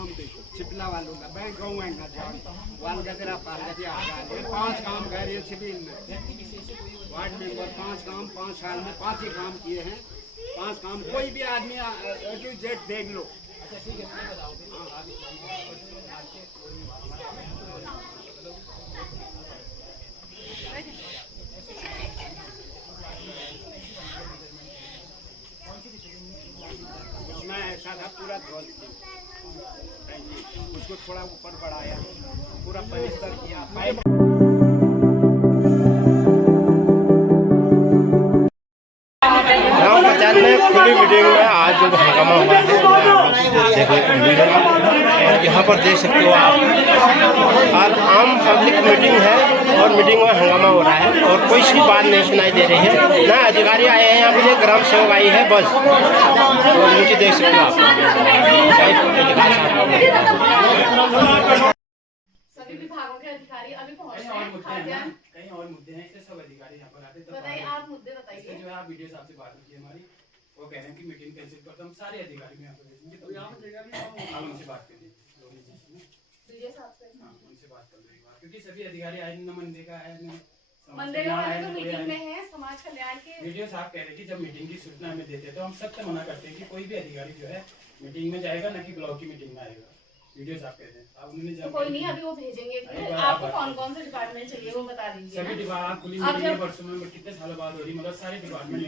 काम देखो चिपला वालों का बैंक गाँव है ना जान वाल गदरा पार गदे आगे 5 काम कर रहे सिविल में वार्ड मेंबर 5 काम 5 साल में 5 ही काम किए हैं 5 काम कोई भी आदमी टू जेड देख लो। मैं ऐसा था पूरा ध्वज उसको थोड़ा ऊपर बढ़ाया पूरा परिष्कार किया। ग्राम पंचायत में खुली मीटिंग में आज जो हंगामा हुआ है देखने को मिल रहा है और यहाँ पर देख सकते हो आप आज आम पब्लिक मीटिंग है और मीटिंग में हंगामा हो रहा है और कोई सी बात नहीं सुनाई दे रही है ना अधिकारी आए हैं यहाँ पे ग्राम सेवक आई है बस और नीचे देख सकते हो आप सभी विभागों के अधिकारी अभी पहुंच रहे हैं। कहीं और मुद्दे हैं इसलिए सब अधिकारी यहाँ पर आते हैं। बताइए आप मुद्दे बताइए। जो है आप वीडियो साहब से बात होती है हमारी वो कह रहे हैं कि मीटिंग कैंसिल कर दो हम सारे अधिकारी को यहाँ पर भेजेंगे तो यहाँ पर आप उनसे बात करिए वीडियो साहब से उनसे बात कर लो क्योंकि सभी अधिकारी आए न मनरेगा आए न मनरेगा वाले तो मीटिंग में है समाज कल्याण के। वीडियो साहब कह रहे कि जब मीटिंग की सूचना हमें देते हैं तो हम सख्त मना करते हैं कि कोई भी अधिकारी जो है मीटिंग में जाएगा न कि ब्लॉक की मीटिंग में आएगा। वीडियो साहब कहते हैं अब उन्होंने तो कोई नहीं अभी वो भेजेंगे। आपको कौन कौन से डिपार्टमेंट चाहिए वो बता दीजिए। सभी डिपार्टमेंट खुली मीटिंग वर्षों में कितने सालों बाद हो रही मतलब सारे डिपार्टमेंट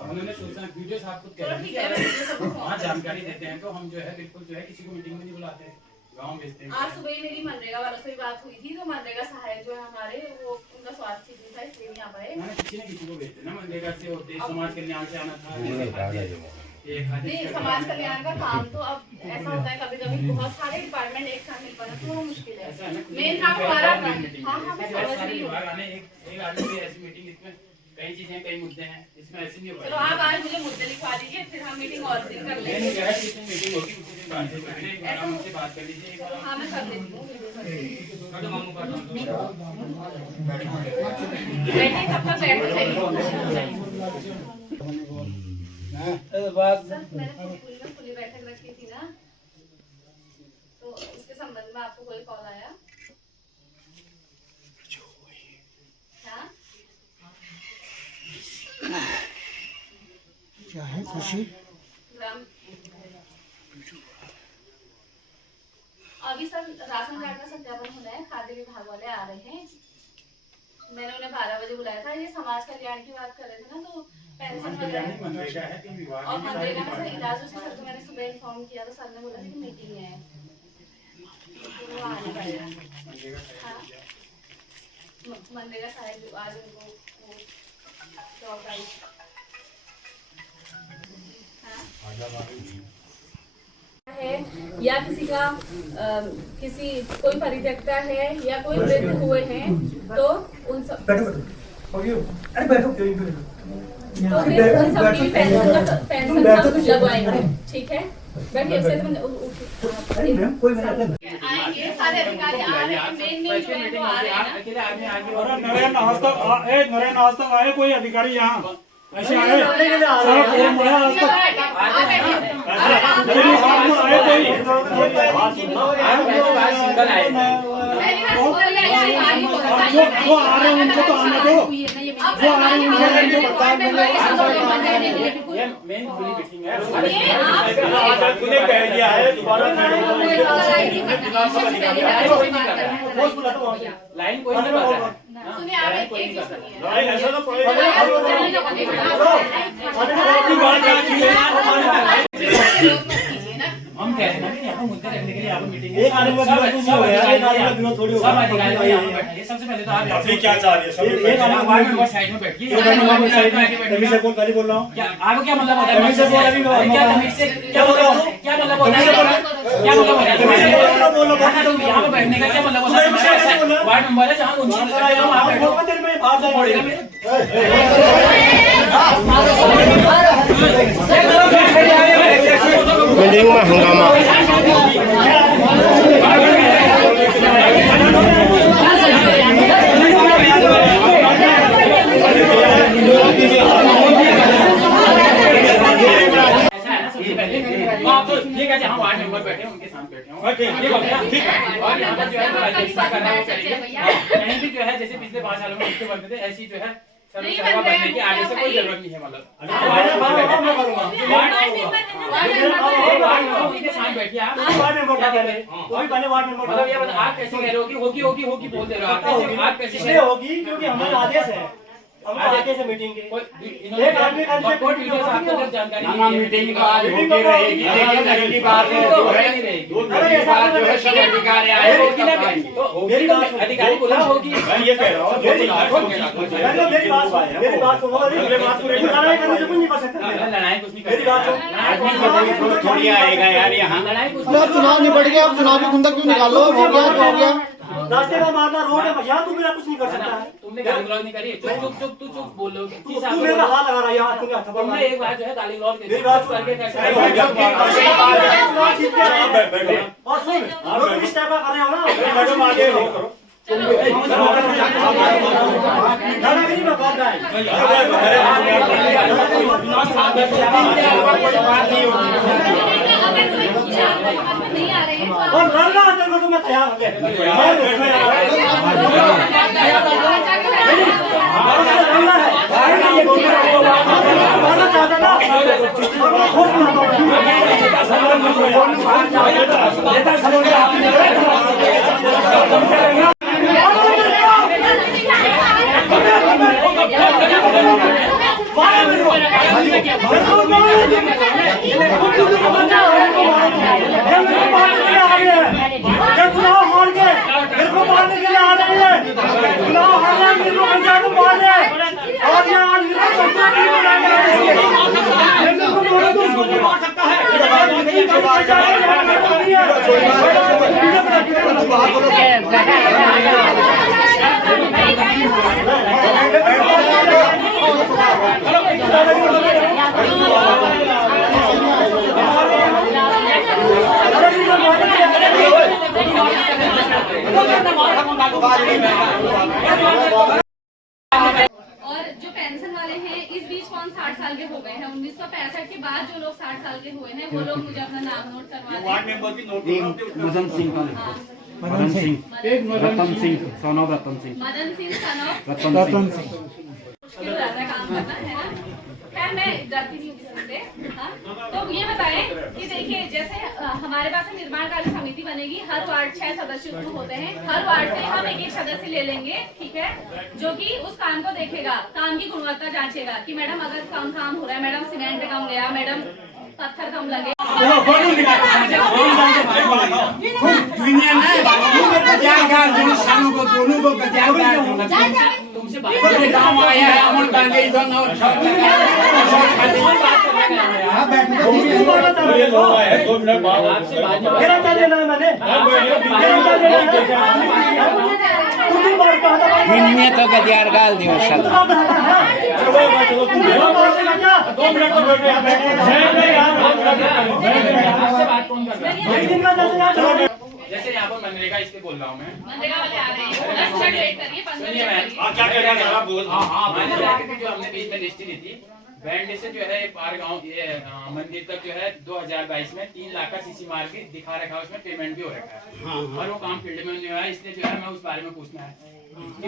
उन्होंने सोचा वीडियो साहब खुद कह रहे हैं वहाँ जानकारी देते हैं तो हम जो है बिल्कुल जो है किसी को मीटिंग में नहीं बुलाते हैं गाँव भेजते हैं। आज सुबह मेरी मनरेगा वालों से बात हुई थी तो मनरेगा सहायक जो है हमारे वो उनका स्वास्थ्य ठीक नहीं था इसलिए नहीं आ पाए। किसी न किसी को भेजते ना मनरेगा से होते समाज कल्याण से आना था नहीं समाज कल्याण का काम तो अब ऐसा होता है कभी कभी बहुत सारे डिपार्टमेंट एक साथ मिल पाना थोड़ा मुश्किल है। मेन काम हमारा हाँ मैं समझ रही हूँ। एक आदमी की ऐसी मीटिंग इसमें कई चीजें कई मुद्दे हैं इसमें ऐसे नहीं होगा। चलो आप आज मुझे मुद्दे लिखवा दीजिए फिर हम मीटिंग और दिन कर लेंगे। मीटिंग होगी उसी दिन उनसे बात कर लीजिए। हाँ मैं कर देती हूँ बैठे कब तक बैठ जाएंगे। सर मैंने खुली बैठक रखी थी ना तो इसके संबंध में आपको कोई कॉल आया क्या है खुशी? अभी सर राशन कार्ड का सत्यापन होना है खाद्य विभाग वाले आ रहे हैं। मैंने उन्हें 12 बजे बुलाया था। ये समाज कल्याण की बात कर रहे थे ना तो पेंशन वगैरह और मनरेगा में सर इलाजों से सर को मैंने सुबह इन्फॉर्म किया तो सर ने बोला कि मीटिंग है तो वो आने पड़ेगा। हाँ मनरेगा सहायक आज उनको जॉब आई है या किसी का किसी कोई परित्यक्ता है या कोई वृद्ध हुए हैं तो उन सब अरे बैठो तो फिर उन सबकी पेंशन लगवाएंगे। ठीक है बैठिए आएंगे सारे अधिकारी आ रहे हैं मेन जो है वो आ रहे हैं नरेन आज तक आए कोई अधिकारी यहाँ ऐसे आए जो आ रहे हैं उनको तो आने दो जो आ रहे हैं उनको कह दिया है दोबारा लाइन कोई नहीं बात है। सुनिए आप एक चीज सुनिए ऐसा तो हम कह रहे हैं यहाँ पर मुद्दे रखने के लिए यहाँ पर मीटिंग है। एक आदमी का विरोध थोड़ी होगा। सब अधिकारी यहाँ पर बैठे हैं। सबसे पहले तो आप क्या चाह रहे हैं? एक आदमी वार्ड मेंबर साइड में बैठिए। एक आदमी साइड में तमीज से बोल गाली बोल रहा हूँ। क्या आपको क्या मतलब होता है? तमीज से बोल अभी क्या तमीज से क्या बोल रहा हूँ? क्या मतलब होता है? क्या मतलब होता है? तो यहाँ पर बैठने का क्या मतलब होता है? वार्ड मेंबर है जहाँ उनसे वहाँ बैठो। बाहर से पड़ेगा मेरे। मीटिंग में हंगामा ठीक है यहाँ वार्ड मेंबर बैठे हैं, उनके साथ बैठे हूँ, ये हो गया, ठीक है। और यहाँ पर जो है अध्यक्षता करना है वो करिए। कहीं भी जो है जैसे पिछले 5 सालों में मुझसे बनते थे, ऐसी जो है सर्वसेवा बनने की आगे से कोई जरूरत नहीं है। मतलब उनके साथ बैठिए आप, मतलब ये बता, आप कैसे कह रहे हो कि होगी बोल दे रहे हो आप कैसे इसलिए होगी क्योंकि हमारे आदेश है, हमारे आदेश है मीटिंग के। एक आदमी का जानकारी मीटिंग का आज होती रहेगी, लेकिन अगली बार जो है सब अधिकारी आए तो अधिकारी बोला होगी, मैं ये कह रहा हूँ मेरी बात सुनो, लड़ाई करने से कुछ नहीं कर सकते। लड़ाई कुछ नहीं मेरी बात सुनो, थोड़ी आएगा यार यहाँ। लड़ाई कुछ चुनाव निपट गया, अब चुनावी गुंडा क्यों निकालो? हो गया तो हो गया। रास्ते का मारना रोड है, यहाँ तू मेरा कुछ नहीं कर सकता है। तुमने गाली गलौज नहीं करी, चुप बोल लो। तू मेरा हाथ लगा रहा है यहाँ, तुमने एक बार जो है गाली गलौज मेरी बात सुन। करके और सुन, लोग इस टाइप का कर रहे हो ना, दादागिरी में बात है। नहीं आ रहे हैं और लड़ना अंदर को तो मैं तैयार हो गया। चुनाव हार के मेरे को मारने के लिए आ रही है, चुनाव हारना मेरे को पंचायत में मार रहे और यहाँ मार सकता है। और जो पेंशन वाले हैं इस बीच कौन 60 साल के हो गए हैं, 1965 के बाद जो लोग 60 साल के हुए हैं वो लोग मुझे अपना नाम नोट करवा दें। मदन सिंह हाँ, मदन सिंह रतन सिंह सोनो रतन सिंह मदन सिंह सनोफ रतन सिंह मुश्किल हो जाता है काम करना, है ना। खैर मैं डरती नहीं हूँ किसी से। हाँ? तो ये बताएं कि देखिए जैसे हमारे पास निर्माण कार्य समिति बनेगी, हर वार्ड 6 सदस्य उसमें होते हैं, हर वार्ड से हम एक सदस्य ले लेंगे, ठीक है, जो कि उस काम को देखेगा, काम की गुणवत्ता जांचेगा कि मैडम अगर काम हो रहा है, मैडम सीमेंट कम गया, मैडम पत्थर कम लगे। तुमसे गाँव आया है अमर गांधी मैंने तो गदियार गाल दियो जैसे यहाँ पर मनरेगा इसके बोल रहा हूँ मैं, मनरेगा वाले आ रहे हैं, 10 मिनट वेट करिए, 15 सुनिए मिनट मैं करिए। क्या कहना चाह रहा बोल। हाँ मनरेगा की जो हमने बीच में लिस्ट दी थी, बैंड से जो है पार गाँव ये मंदिर तक जो है 2022 में 3 लाख का सीसी मार के दिखा रखा है, उसमें पेमेंट भी हो रखा है और वो काम फील्ड में नहीं हुआ है, इसलिए जो है मैं उस बारे में पूछना है।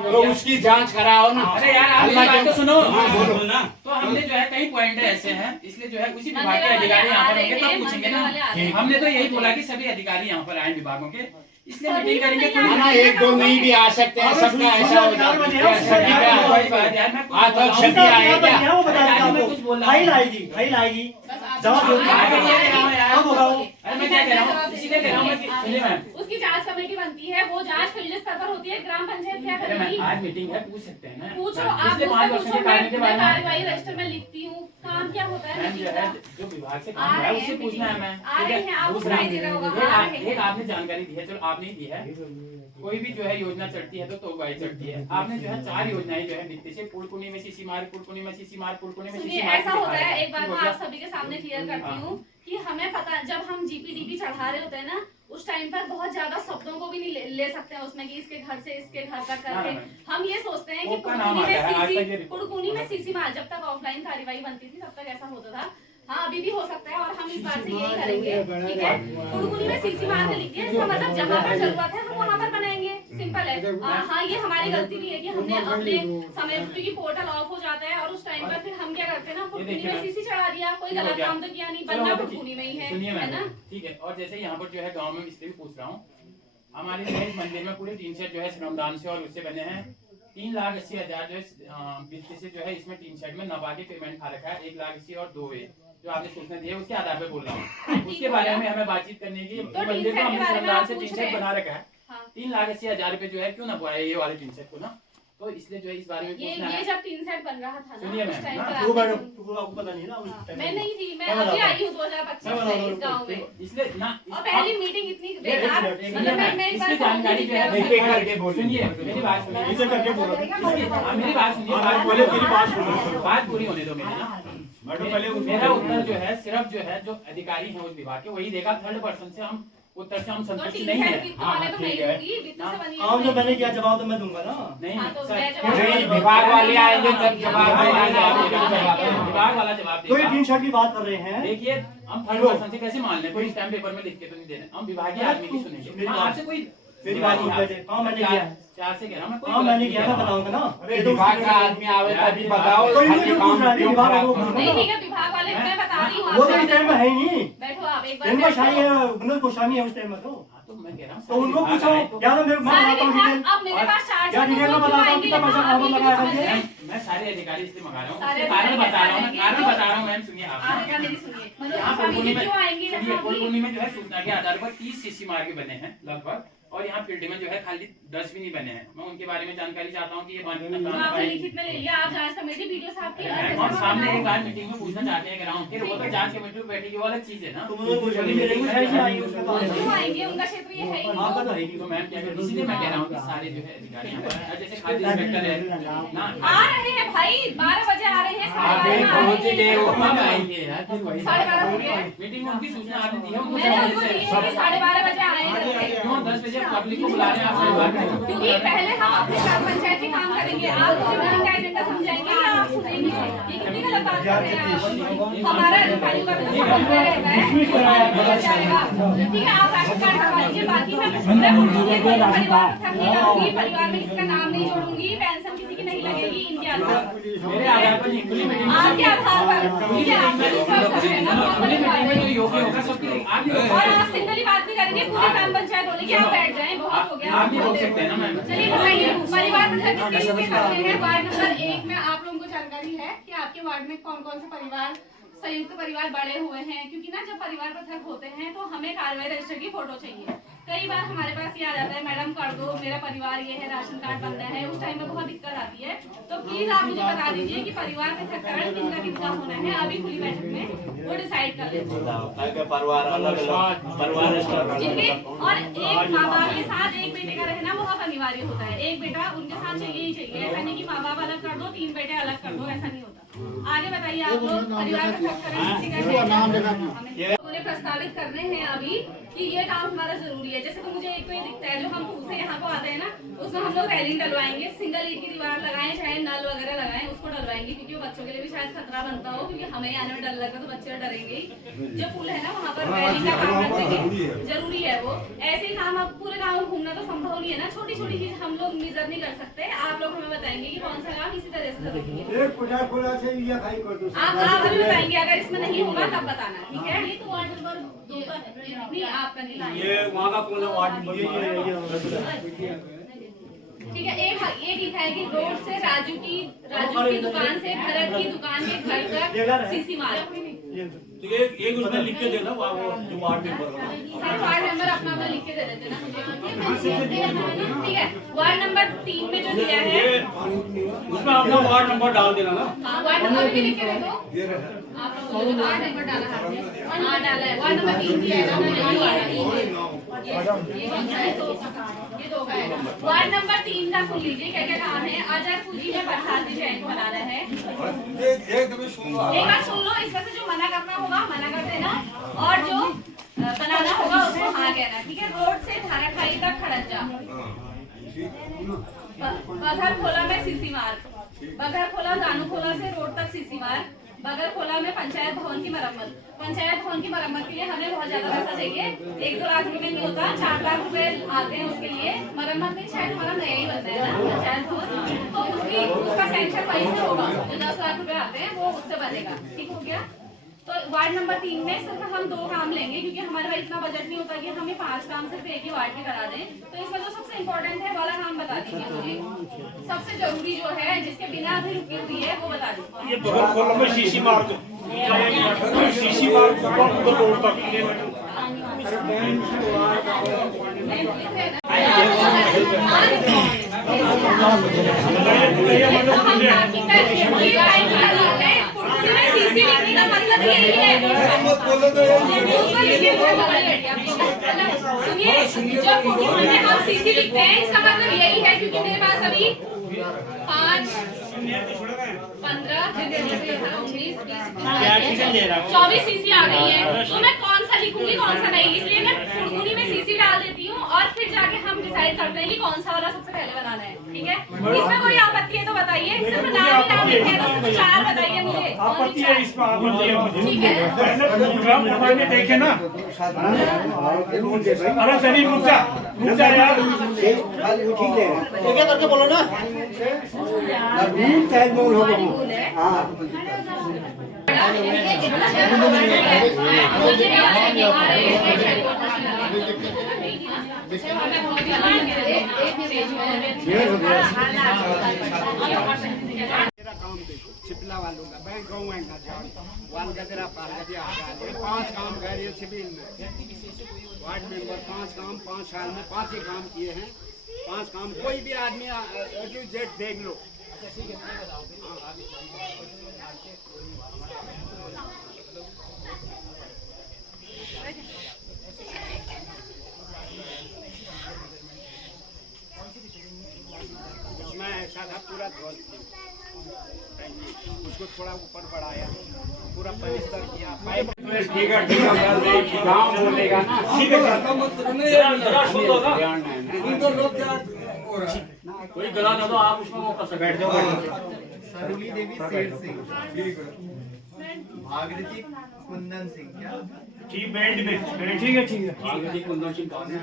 तो उसकी जांच कराओ ना। अरे यार आप मेरी बात तो सुनो ना। तो हमने जो है कई पॉइंट ऐसे हैं, इसलिए जो है उसी विभाग के अधिकारी यहाँ पर होंगे तब पूछेंगे ना। हमने तो यही बोला कि सभी अधिकारी यहाँ पर आए विभागों के, इसलिए मीटिंग करेंगे। ना एक दो नहीं भी आ सकते हैं, सबका ऐसा हो जाता है। सभी आए क्या? फाइल आएगी, फाइल आएगी, जवाब दोगे। अब होगा वो। मैं क्या कह रहा हूँ, इसीलिए कह रहा हूँ मैं उसकी जांच कमेटी बनती है, वो जांच फील्ड स्तर पर होती है, ग्राम पंचायत क्या करेगी? आज मीटिंग है, पूछ सकते हैं ना। पूछो आप, पिछले 5 वर्षों के कार्य के बारे में कार्यवाही रजिस्टर में लिखती हूँ, काम क्या होता है मीटिंग का? जो विभाग से काम है उससे पूछना है मैं। आ रहे हैं, आप दूसरा सुनाई दे रहा होगा, आ रहे हैं। एक आपने जानकारी दी है, चलो आपने दी है, कोई भी जो है योजना चढ़ती है तो गाय चढ़ती है। आपने जो है 4 योजनाएं जो है नित्य से पुड़कुनी में सीसी मार, पुड़कुनी में सीसी मार, पुड़कुनी में सुनिए सीसी मार। ऐसा होता है, एक बात मैं आप सभी के सामने क्लियर करती हूँ कि हमें पता, जब हम जीपीडीपी चढ़ा रहे होते हैं ना, उस टाइम पर बहुत ज्यादा शब्दों को भी नहीं ले सकते हैं उसमें कि इसके घर से इसके घर तक करके। हम ये सोचते हैं कि पुड़कुनी में सीसी मार, जब तक ऑफलाइन कार्यवाही बनती थी तब तक ऐसा होता था, हाँ अभी भी हो सकता है और हम इस बार से यही करेंगे, ठीक है। कुड़कुली में सीसी मार्ग लिख दिया, इसका मतलब जहाँ पर जरूरत है हम वहाँ पर बनाएंगे, सिंपल है। हाँ ये हमारी गलती नहीं है कि हमने अपने समय, क्योंकि पोर्टल ऑफ हो जाता है और उस टाइम पर फिर हम क्या करते हैं ना, कुड़कुली में सीसी चढ़ा दिया, कोई गलत काम तो किया नहीं, बनना कुड़कुली में ही है ना। ठीक है। और जैसे यहाँ पर जो है गाँव में इसलिए भी पूछ रहा हूँ, हमारे जो है इस मंदिर में पूरे 3 सेट जो है श्रमदान से और उससे बने हैं। 3,80,000 जो है बिजली से जो है इसमें 3 सेट में नबा के पेमेंट खा रखा है। 1,80,000 और 2 जो आपने सूचना दी है उसके आधार पर बोल रहा हूँ। उसके बारे में हमें बातचीत करने की, मंदिर में हमने श्रमदान से 3 सेट बना रखा है। 3,80,000 रुपए जो है क्यों ना बुआए ये वाले 3 सेट को ना, तो इसलिए जो है इस बारे में पूछना है। ये जब 3 सेट बन रहा था ना, सुनिए उस टाइम पर तो मैडम आपको पता नहीं ना, मैं नहीं थी, मैं अभी आई हूँ 2025 में इस गांव में, इसलिए ना और पहली मीटिंग इतनी बेकार, मतलब मैं एक बार इसकी जानकारी जो है सुनिए, मेरी बात सुनिए, इसे करके बोलो, मेरी बात सुनिए, पहले मेरी बात पूरी होने दो मेरी ना। मेरा उत्तर जो है सिर्फ जो है जो अधिकारी हैं उस विभाग के वही देगा। 3rd पर्सन से हम उत्तर से हम संतुष्ट नहीं है। जो मैंने किया जवाब तो मैं दूंगा ना। नहीं विभाग वाले आएंगे तब विभाग वाला जवाब तो ये देगा। 3 शर्ट की बात कर रहे हैं। देखिए हम 3rd पर्सन से कैसे मान लें, कोई स्टैम्प पेपर में लिख के तो नहीं दे रहे, हम विभागीय आदमी की सुनेंगे। आपसे कोई मेरी बात सुन लीजिए। हाँ मैंने किया, 4 से कह रहा हूँ मैं, कोई हाँ मैंने किया, मैं बताऊंगा ना। विभाग का आदमी आवे तभी बताओ। कोई नहीं पूछ रहा है, विभाग वालों को नहीं ठीक है, विभाग वाले मैं बता रही हूँ, वो तो इस टाइम में है ही नहीं। बैठो आप एक बार, इनको शाही है, उनको गोस्वामी है उस टाइम में। तो मैं कह रहा हूँ तो उनको पूछो, या तो मैं सारे बताता हूँ विभाग, डिटेल। अब मेरे पास 4 या डिटेल में बताता हूँ कितना पैसा प्रॉब्लम लगा है। मैं सारे अधिकारी इसलिए मंगा रहा हूँ, सारे कारण अधिकारी बता रहा हूँ, आएंगे, कारण तो- बता रहा हूँ मैम, सुनिए आप आप। मेरा मेरी सुनिए, यहाँ मतलब पुलकुनी में क्यों आएंगे यहाँ अभी? पुलकुनी में जो है सूचना के आधार पर 30 सीसी मार्ग बने हैं लगभग, और यहाँ फील्ड में जो है खाली 10 भी नहीं बने हैं। मैं उनके बारे में जानकारी चाहता हूँ कि ये बाकी तो आपने लिखित में ले लिया, आप जांच कमेटी वीडियो साहब की और सामने एक बार मीटिंग में पूछना चाहते हैं ग्राउंड फिर वो तो जांच कमेटी में बैठेगी, वो अलग चीज है ना। तो मुझे गोस्वामी मिलेंगे, है ही नहीं उसका वो काम। क्यों आएंगे, उनका क्षेत्र ये है ही नहीं। आपका तो है ही तो नहीं। मैम क्या करें, इसीलिए मैं कह रहा हूँ कि सारे जो है अधिकारी यहाँ पर हैं। जैसे खाद्य इंस्पेक्टर है ना, आ रहे हैं भाई, 12 बजे आ रहे हैं, अबे पहुंच गए वो कब आएंगे यार, फिर वही 12:30 हो गए। मीटिंग में उनकी सूचना आपने दी है, उनको मैंने समझ उनको से दी है कि 12:30 बजे आ रहे हैं, क्यों 10 बजे पब्लिक को बुला रहे हैं आप बात करें। क्योंकि पहले हम अपने ग्राम पंचायत के काम करेंगे, आप मीटिंग का एजेंडा समझाएंगे या आप सुनेंगे? ये कितनी गलत बात कर रहे हैं आप। हमारा अधिकारियों का भी तो समय रहता है, ठीक है। आप राशन कार्ड करवा लीजिए, बाकी मैं कोई परिवार तक नहीं करूंगी, परिवार में किसका नाम नहीं जोड़ूंगी, पेंशन किसी की नहीं लगेगी इनके आधार पर, मेरे आधार पर नहीं, खुली मीटिंग आपके आधार पर, ठीक है। आप खुली मीटिंग में जो योग्य होगा सबके आप और आप सिंगली बात नहीं करेंगे, पूरी ग्राम पंचायत बोलेगी आप बैठ जाएं, बहुत हो गया। आप भी रोक सकते हैं ना मैम। चलिए बताइए, परिवार पत्रक किस चीज़ से करते हैं? वार्ड नंबर 1 में आप लोगों को जानकारी है कि आपके वार्ड में कौन कौन से परिवार, संयुक्त परिवार बड़े हुए हैं? क्योंकि ना जब परिवार पत्रक होते हैं तो हमें कार्रवाई रजिस्टर की फोटो चाहिए। कई बार हमारे पास ये आ जाता है, मैडम कर दो, मेरा परिवार ये है, राशन कार्ड बनना है, उस टाइम में बहुत दिक्कत आती है। तो प्लीज आप मुझे बता दीजिए कि परिवार पृथककरण किनका किनका होना है, अभी खुली बैठक में वो डिसाइड कर लेते हैं। परिवार अलग अलग परिवार जिनके और एक माँ बाप के साथ एक बेटे का रहना बहुत अनिवार्य होता है, एक बेटा उनके साथ चाहिए ही चाहिए। ऐसा नहीं कि माँ बाप अलग कर दो, 3 बेटे अलग कर दो, ऐसा नहीं होता। आगे बताइए आप लोग, परिवार पृथककरण किसी का उन्हें प्रस्तावित करने हैं अभी कि ये काम हमारा जरूरी है। जैसे तो मुझे एक तो ये दिखता है, जो हम पूल से यहाँ को आते हैं ना, उसमें हम लोग रेलिंग डलवाएंगे, सिंगल ईंट की दीवार लगाएं, चाहे नल वगैरह लगाएं, उसको डलवाएंगे, क्योंकि वो बच्चों के लिए भी शायद खतरा बनता हो, क्योंकि हमें आने में डर लगता तो बच्चे डरेंगे ही। जो पुल है ना वहाँ पर रेलिंग का काम कर देंगे, जरूरी है वो। ऐसे ही काम अब पूरे गाँव में घूमना तो संभव नहीं है ना, छोटी छोटी चीज हम लोग मेजर नहीं कर सकते। आप लोग हमें बताएंगे कि कौन सा काम इसी तरह से करेंगे। आप हमें बताएंगे, अगर इसमें नहीं होगा तब बताना, ठीक है। ये तो वार्ड नंबर 2 का है, नहीं आपका नहीं लाएंगे। ये वहाँ का पूरा वार्ड नंबर ठीक है। एक लिखा है कि रोड से राजू की दुकान से भरत की दुकान के घर तक सीसी मार्ग। तो एक उसमें लिख के देना, वो जो ward number sir ward number अपना लिख के दे देते ना मुझे, ठीक है। वार्ड नंबर 3 में जो दिया है उसमें अपना वार्ड नंबर डाल देना ना। हाँ, वार्ड नंबर भी लिख के दे दो आप लोगों ने। वार्ड नंबर डाला है, हाँ डाला है, वार्ड नंबर 3 दिया है ना, ये 2 का है। वार्ड नंबर 3 का सुन लीजिए क्या क्या काम है। अजय पूजी में बरसाती जयंती मनाना है, एक बार सुन लो। इसमें से जो मना करना होगा मना कर देना, और जो बनाना होगा उसको हाँ कहना, ठीक है। रोड से धाराखाई तक खड़ंजा, बघर खोला में सीसी मार्ग, बघर खोला दानू खोला से रोड तक सीसी मार्ग, बगल खोला में पंचायत भवन की मरम्मत। पंचायत भवन की मरम्मत के लिए हमें बहुत ज्यादा पैसा चाहिए, 1-2 लाख रुपए नहीं होता, 4 लाख रुपए आते हैं उसके लिए। मरम्मत नहीं, शायद हमारा नया ही बनता है ना पंचायत भवन, तो उसका सैंक्शन वहीं से होगा। जो 10 लाख रुपए आते हैं वो उससे बनेगा। ठीक हो गया। तो वार्ड नंबर 3 में सिर्फ हम 2 काम लेंगे, क्योंकि हमारे पास इतना बजट नहीं होता कि हमें 5 काम सिर्फ एक ही वार्ड में करा दें। तो इसमें जो सबसे इम्पोर्टेंट है वाला काम बता दीजिए मुझे, सबसे जरूरी जो है, जिसके बिना अभी रुकी हुई है, वो बता दीजिए। ये बगल खोलो में शीशी मार दो, शीशी मार दो रोड तक। सीसी लिखने का मतलब यही है। सुनिए, जब हम सीसी लिखते हैं इसका मतलब यही है, क्योंकि मेरे पास अभी 5, 15, 19, 24 सीसी आ गई है। तो मैं कौन सा लिखूंगी कौन सा नहीं, इसलिए मैं कुड़कुनी में सीसी डाल देती हूँ और फिर जाके हम डिसाइड करते हैं कि कौन सा वाला सबसे पहले बनाना है। ठीक है, इसमें कोई आपत्ति है तो बताइए, सिर्फ नाम लिखे तो 4 बताइए मुझे। आपत्ति है इसमें, आपत्ति है मुझे। ठीक है, प्रोग्राम करवाने देखे ना। अरे सनी रुक जा यार, क्या करके बोलो ना, मेरा काम देखो, चिपला वालों का बैंक का जाओ, वाल गजरा पाल गजरा 5 काम कर रहे सिविल में। वार्ड मेंबर 5 काम 5 साल में 5 ही काम किए हैं। 5 काम कोई भी आदमी जेट देख लो। मैं ऐसा था पूरा ध्वज उसको थोड़ा ऊपर बढ़ाया, पूरा परिष्कार किया। ठीक है, गाँव बोलेगा ना, कोई गला ना दो आप, उसमें वो कर सकते। बैठ जाओ। सरुली देवी शेर सिंह, भागीरथी कुंदन सिंह, क्या ठीक बेल्ट में, ठीक है ठीक है। भागीरथी कुंदन सिंह कौन है?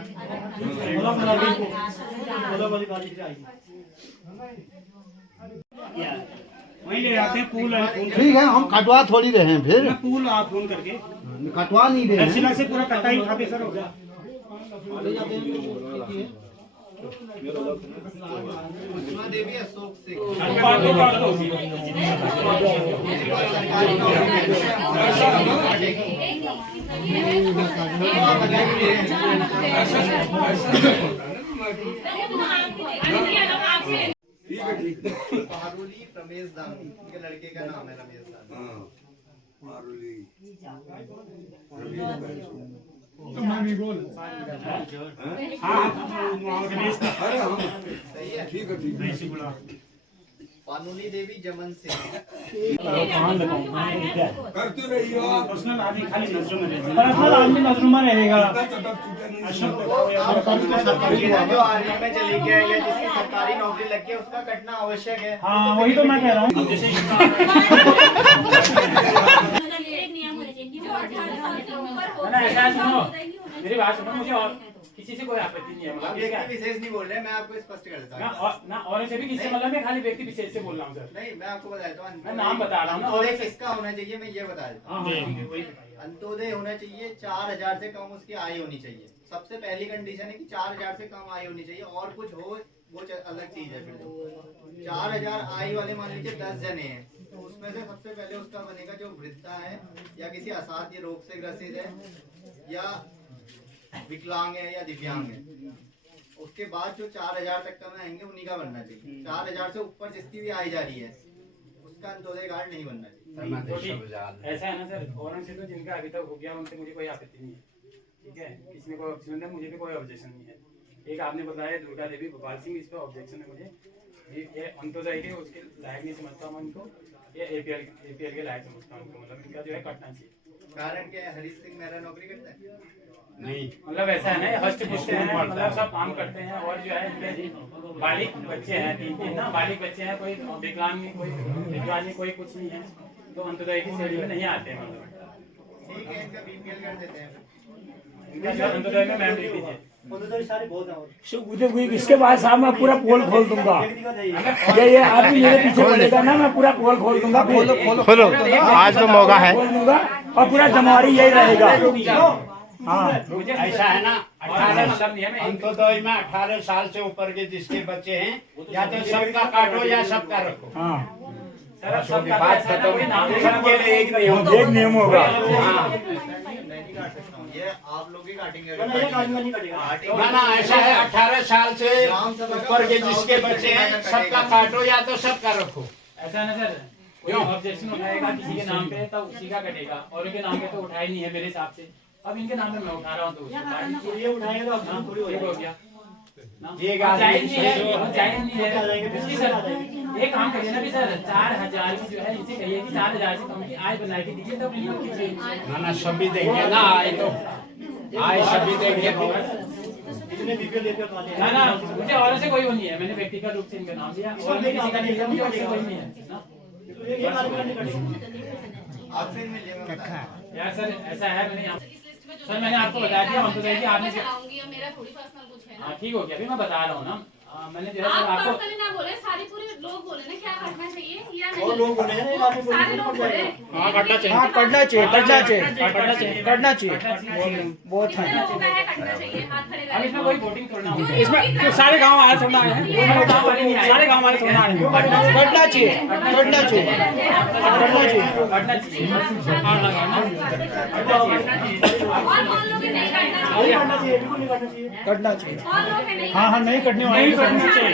वहीं ले आते हैं, पूल है, पूल ठीक है, हम कटवा थोड़ी रहे हैं, फिर पूल आप फोन करके कटवा नहीं रहे हैं। दक्षिणा से पूरा कट्टा ही उठा के सर हो गया। उष्मा देवी अशोक सिंह, पारुली रमेश दानी, इनके लड़के का नाम है रमेश दानी। पानुली देवी जमन सिंह, पर्सनल आदमी खाली नजरों में रहेगा, पर्सनल आदमी नजरों में रहेगा। जो आर्मी में चली गया या जिसकी सरकारी नौकरी लग गई उसका कटना आवश्यक है। हाँ वही तो मैं कह रहा हूँ। जैसे ऐसा सुनो, मेरी बात सुनो, मुझे और किसी से कोई आपत्ति नहीं है, मतलब ये क्या व्यक्ति विशेष नहीं बोल रहे, मैं आपको स्पष्ट कर देता हूँ। ना और से भी किससे, मतलब मैं खाली व्यक्ति विशेष से बोल रहा हूँ सर। नहीं, मैं आपको बता देता हूँ, मैं नाम बता रहा हूँ ना, अंत्योदय किसका होना चाहिए मैं ये बता देता हूँ। हाँ अंत्योदय होना चाहिए, 4000 से कम उसकी आय होनी चाहिए। सबसे पहली कंडीशन है कि 4000 से कम आय होनी चाहिए, और कुछ हो वो अलग चीज है। फिर 4000 आय वाले मान लीजिए 10 जने हैं, तो उसमें से सबसे पहले उसका बनेगा जो वृद्धा है या किसी असाध्य रोग से ग्रसित है या विकलांग है या दिव्यांग है। उसके बाद जो 4000 तक का आएंगे उन्हीं का बनना चाहिए। 4000 से ऊपर जिसकी भी आई जा रही है उसका अंत्योदय कार्ड नहीं बनना चाहिए। ऐसा है ना सर, और से तो जिनका अभी तक हो गया उनसे मुझे कोई आपत्ति नहीं है, ठीक है, किसी ने कोई ऑब्जेक्शन है, मुझे भी कोई ऑब्जेक्शन नहीं है। एक आपने बताया दुर्गा देवी गोपाल सिंह, इस पर ऑब्जेक्शन है मुझे। ये अंत्योदय के उसके लायक नहीं समझता हूँ इनको, ये एपीएल के लायक समझता हूँ इनको, मतलब इनका जो है कटना चाहिए। कारण क्या है, हरीश सिंह मेहरा नौकरी करता है नहीं, मतलब ऐसा है ना, हष्ट पुष्ट हैं, मतलब सब काम करते हैं, और जो है इनके बालिक बच्चे हैं, 3 ना बालिक बच्चे हैं, कोई विकलांग नहीं, कोई दिव्यांग नहीं, कोई कुछ नहीं है। तो अंत्योदय की श्रेणी में नहीं आते हैं। ठीक है, इनका बीपीएल कर देते हैं। इनका जो अंत्योदय में मैम लिख दीजिए। इसके बाद साहब मैं पूरा पोल खोल दूंगा। ये आदमी मेरे पीछे पड़ेगा ना, मैं पूरा पोल खोल दूंगा। खोलो, आज तो मौका है। खोल दूंगा और पूरा जमावड़ी यही रहेगा। हाँ, ऐसा है ना, 18 अंत्योदय में 18 साल से ऊपर के जिसके बच्चे हैं, या तो सबका काटो या सबका रखो। हाँ, सर सबकी बात खत्म, सबके लिए एक नियम। एक नियम होगा। मैं नहीं काट सकता हूँ, ये आप लोग ही काटेंगे। ना ना, ऐसा है 18 साल से ऊपर के जिसके बच्चे हैं, सबका काटो या तो सबका रखो। ऐसा ना सर, कोई ऑब्जेक्शन उठाएगा किसी के नाम पे तो उसी का कटेगा, और उनके नाम पे तो उठाया नहीं है मेरे हिसाब से। अब इनके नाम पे मैं उठा रहा हूँ तो ये उठाएगा तो हो गया। ये जायज नहीं है, जायज नहीं है। इसकी सर एक काम करिए ना कि सर 4000 की जो है इनसे कहिए कि 4000 से कम की आय बना के दीजिए, तब रिपोर्ट कीजिए। ना ना, सभी देंगे ना, आए तो आए सभी देंगे। ना ना, मुझे और से कोई वो नहीं है, मैंने व्यक्तिगत रूप से इनका नाम दिया और मैं किसी का नहीं दिया, मुझे और से कोई नहीं है ना। आप फिर मिलिए यार सर ऐसा है, सर मैंने आपको बताया कि अंत्योदय की आपने आऊंगी, मेरा थोड़ी पर्सनल कुछ है ना। हाँ ठीक हो गया, अभी मैं बता रहा हूँ ना। मैंने जो है आप सर आपको पर्सनली ना बोले, सारे पूरे लोग बोले ना क्या करना चाहिए या नहीं। और लोग बोले हैं ना, वो सारे लोग बोले। हाँ करना चाहिए, हाँ, करना चाहिए, करना चाहिए, करना चाहिए, करना चाहिए। बहुत कितने है। लोगों का है करना चाहिए, हाथ खड़े अब इसमें कोई वोटिंग थोड़ा होगा। इसमें सारे गांव वाले थोड़ा आए हैं, गाँव वाले नहीं आए, सारे गांव वाले थोड़ा आए हैं। करना चाहिए, करना चाहिए, करना चाहिए। करना चाहिए, हाँ लगाना और कौन लोग नहीं करना चाहिए, करना चाहिए। कौन लोग है नहीं। हाँ हाँ, नहीं करने वाले, नहीं करना चाहिए,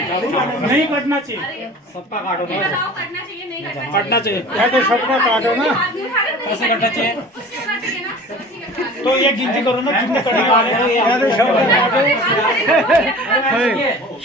नहीं करना चाहिए। अरे, सबका काटो ये ना, बताओ करना चाहिए नहीं करना करना चाहिए। क्या तो सबका काटो ना, कैसे करना चाहिए? उससे करना चाहिए ना, तो ठीक है करा तो ये गिनती करो ना, कितने करने वाले हैं। या तो सबका काटो,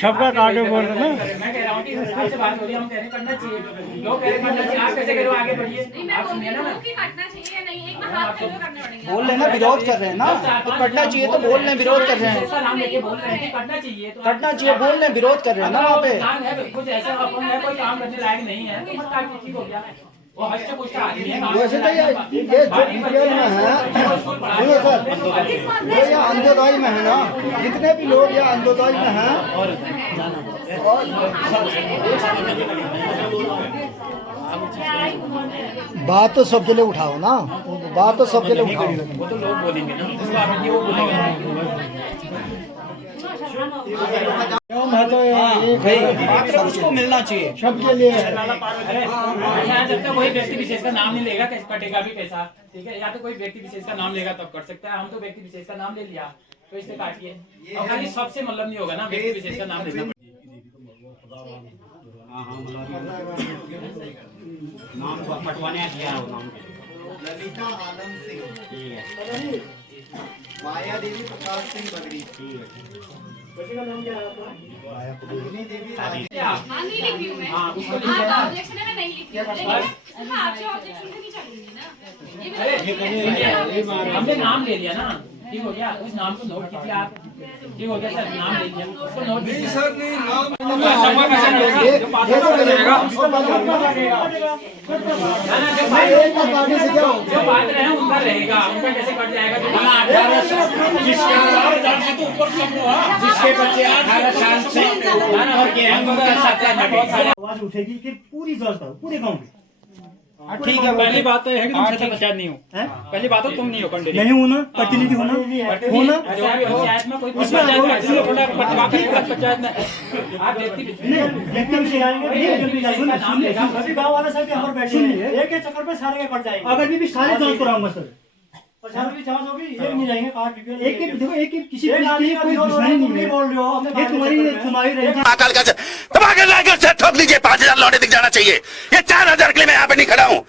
सबका काटो बोल रहे ना। मैं कह रहा हूँ कि आपसे बात हो रही है, हम कह रहे हैं करना चाहिए, लोग कह रहे हैं करना चाहिए, आप कैसे करो आगे बढ़िए, नहीं, मैं आप बोल सुनिए रही ना। हूँ कि करना चाहिए या नहीं, एक बार हाथ खड़े करने पड़ेंगे। बोल रहे ना, विरोध कर रहे हैं ना, तो करना चाहिए तो बोल रहे हैं, विरोध कर रहे हैं। ऐसा नाम लेके बोल रहे हैं कि करना चाहिए, तो करना चाहिए बोल रहे हैं, विरोध कर रहे हैं ना वहाँ पे। काम है कुछ ऐसा अपन है, कोई काम करने लायक नहीं है तो मत काटिए, ठीक हो गया। वो हष्ट पुष्ट आदमी है, वैसे तो ये जो बीपीएल में है, सुनो सर, ये अंत्योदय में है ना, जितने भी लोग यहाँ अंत्योदय में हैं, और बात तो सबके लिए उठाओ ना, बात तो सबके लिए उठाओ। वो तो लोग बोलेंगे ना, जिसको आप वो बोलेंगे। उसको मिलना चाहिए सबके लिए। जब तक कोई व्यक्ति विशेष का नाम नहीं लेगा कैसे कटेगा भी पैसा, ठीक है? या तो कोई व्यक्ति विशेष का नाम लेगा तब कर सकता है, हम तो व्यक्ति विशेष का नाम ले लिया तो इससे काटिए। और खाली सबसे मतलब नहीं होगा ना, व्यक्ति विशेष का नाम लेना। नाम को पटवाने दिया हो नाम ललिता आलम सिंह, माया देवी प्रकाश सिंह बगड़ी, अंजनी देवी राजे। हाँ नहीं लिखी हूँ मैं, हाँ, उसको आपका ऑब्जेक्शन है मैं नहीं लिखी हूँ, लेकिन हाँ, आपके ऑब्जेक्शन से नहीं चलूंगी ना। ये भी हमने नाम ले लिया ना, ठीक हो गया? उस नाम को नोट कीजिए आप, ठीक हो गया सर? नाम ले लिया उसको नोट कीजिए। जो बात रहे उनका रहेगा, उनका कैसे कट जाएगा? जिसके बच्चे 18 साल से ऊपर के हैं उनका 17 आवाज उठेगी कि पूरी जांच करो, पूरे गांव में। ठीक है, पहली बात तो है कि तुम क्षेत्र पंचायत नहीं हो। पहली बात तो तुम नहीं हो कंडेरी, नहीं हूँ ना, प्रतिनिधि होना होना। पंचायत में कोई उसमें पंचायत में पंचायत में आप व्यक्ति व्यक्ति से आएंगे, सभी गाँव वाले सब यहाँ पर बैठे हैं, एक एक चक्कर पे सारे के कट जाएंगे। अगर भी सारे जांच कराऊंगा सर, और सारे भी जांच होगी, एक नहीं जाएंगे कार्ड बीपीएल। एक एक देखो, एक एक किसी कोई दुश्मनी नहीं बोल रहे हो, ये तुम्हारी रहेगी। अकाल का दबा के लाकर से ठोक लीजिए, 5000 लौटे दिख जाना चाहिए। ये 4000 के लिए मैं यहाँ पे नहीं खड़ा हूँ।